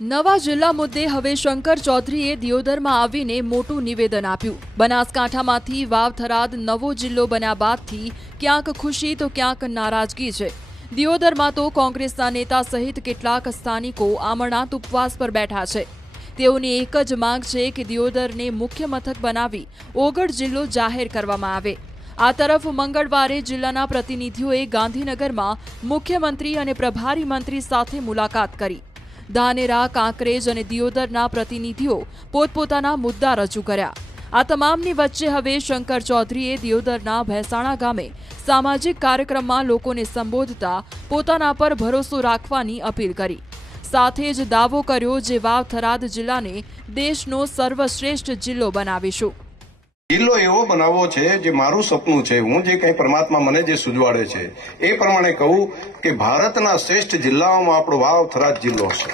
નવા જિલ્લા મુદ્દે હવે શંકર ચૌધરીએ દિયોદરમાં આવીને મોટું નિવેદન આપ્યું। બનાસકાંઠામાંથી વાવ-થરાદ નવો જિલ્લો બન્યા બાદથી ક્યાંક ખુશી તો ક્યાંક નારાજગી છે। દિયોદરમાં તો કોંગ્રેસના નેતા સહિત કેટલાક સ્થાનિકો આમરણાંત ઉપવાસ પર બેઠા છે। તેઓની એક જ માંગ છે કે દિયોદરને મુખ્ય મથક બનાવી ઓગળ જિલ્લો જાહેર કરવામાં આવે। આ તરફ મંગળવારે જિલ્લાના પ્રતિનિધિઓએ ગાંધીનગરમાં મુખ્યમંત્રી અને પ્રભારી મંત્રી સાથે મુલાકાત કરી। ધાનેરા, કાંકરેજ અને દિયોદરના પ્રતિનિધિઓ પોતપોતાના મુદ્દા રજૂ કર્યા। આ તમામની વચ્ચે હવે શંકર ચૌધરીએ દિયોદરના ભેસાણા ગામે સામાજિક કાર્યક્રમમાં લોકોને સંબોધતા પોતાના પર ભરોસો રાખવાની અપીલ કરી। સાથે જ દાવો કર્યો જે વાવ-થરાદ જિલ્લાને દેશનો સર્વશ્રેષ્ઠ જિલ્લો બનાવીશું। જિલ્લો એવો બનાવવો છે જે મારું સપનું છે। હું જે કંઈ પરમાત્મા મને જે સુજવાડે છે એ પ્રમાણે કહું કે ભારતના શ્રેષ્ઠ જિલ્લાઓમાં આપણો વાવ-થરાદ જિલ્લો છે।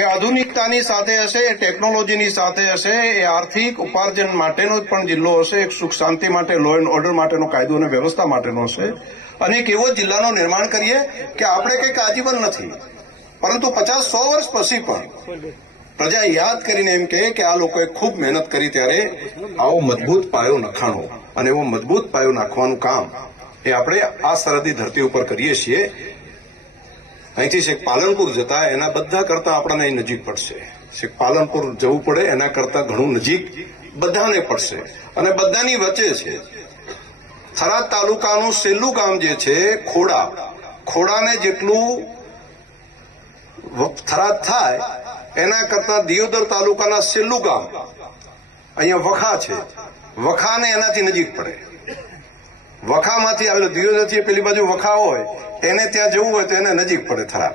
એ આધુનિકતાની સાથે હશે, એ ટેકનોલોજીની સાથે હશે, એ આર્થિક ઉપાર્જન માટેનો પણ જિલ્લો હશે, એક સુખ શાંતિ માટે, લો એન્ડ ઓર્ડર માટેનો કાયદો અને વ્યવસ્થા માટેનો હશે। અને એક એવો જિલ્લાનું નિર્માણ કરીએ કે આપણે કંઈક આજીવન નથી, પરંતુ 50-100 વર્ષ પછી પણ પ્રજા યાદ કરીને એમ કહે કે આ લોકોએ ખૂબ મહેનત કરી ત્યારે આવો મજબૂત પાયો નખાણો, અને એવો મજબૂત પાયો નાખવાનું કામ એ આપણે આ સરહદી ધરતી ઉપર કરીએ છીએ। અહીંથી શેખ પાલનપુર જતા એના બધા કરતા આપણને અહીં નજીક પડશે। શેખ પાલનપુર જવું પડે એના કરતા ઘણું નજીક બધાને પડશે, અને બધાની વચ્ચે છે। થરાદ તાલુકાનું છેલ્લું ગામ જે છે ખોડાને જેટલું થરાદ થાય એના કરતા દિયોદર તાલુકાના છેલ્લું ગામ અહીંયા વખા છે। વખાને એનાથી નજીક પડે। વખામાંથી આવેલો દિયોદરથી પેલી બાજુ વખા હોય એને ત્યાં જવું હોય તો એને નજીક પડે થરાદ।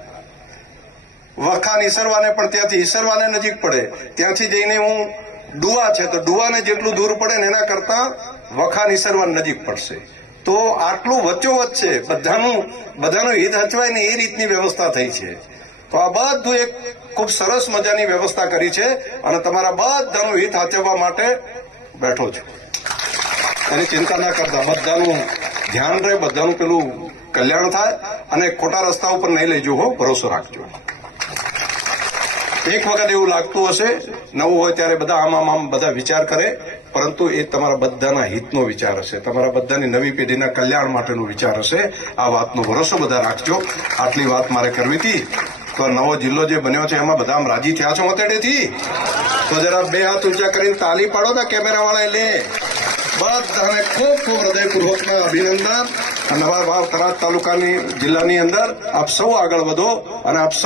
વખા ઈસરવાને પણ ત્યાંથી ઈસરવાને નજીક પડે। ત્યાંથી જઈને હું ડુવા છે તો ડુવાને જેટલું દૂર પડે ને એના કરતા વખા ઈસરવાને નજીક પડશે। તો આટલું વચ્ચોવચ્ચ છે, બધાનું હિત હચવાય ને એ રીતની વ્યવસ્થા થઈ છે। તો આ બધું એક ખૂબ સરસ મજાની વ્યવસ્થા કરી છે, અને તમારા બધાનું હિત સાચવવા માટે બેઠો છું। એની ચિંતા ના કરતા, બધાનું ધ્યાન રહે, બધાનું પેલું કલ્યાણ થાય, અને ખોટા રસ્તા ઉપર નહીં લઈ જવું હો, ભરોસો રાખજો। એક વખત એવું લાગતું હશે નવું હોય ત્યારે બધા આમ બધા વિચાર કરે, પરંતુ એ તમારા બધાના હિતનો વિચાર હશે, તમારા બધાની નવી પેઢીના કલ્યાણ માટેનો વિચાર હશે। આ વાતનો ભરોસો બધા રાખજો। આટલી વાત મારે કરવી હતી। તો નવો જિલ્લો જે બન્યો છે એમાં બધા આમ રાજી થયા છો મતેડેથી? તો જરા બે હાથ ઊંચા કરીને તાલી પાડો ને કેમેરા વાળા લે। બધાને ખૂબ ખૂબ હૃદયપૂર્વકના અભિનંદન। નવા વાવ-થરાદ તાલુકાની જિલ્લાની અંદર આપ સૌ આગળ વધો, અને આપ સૌ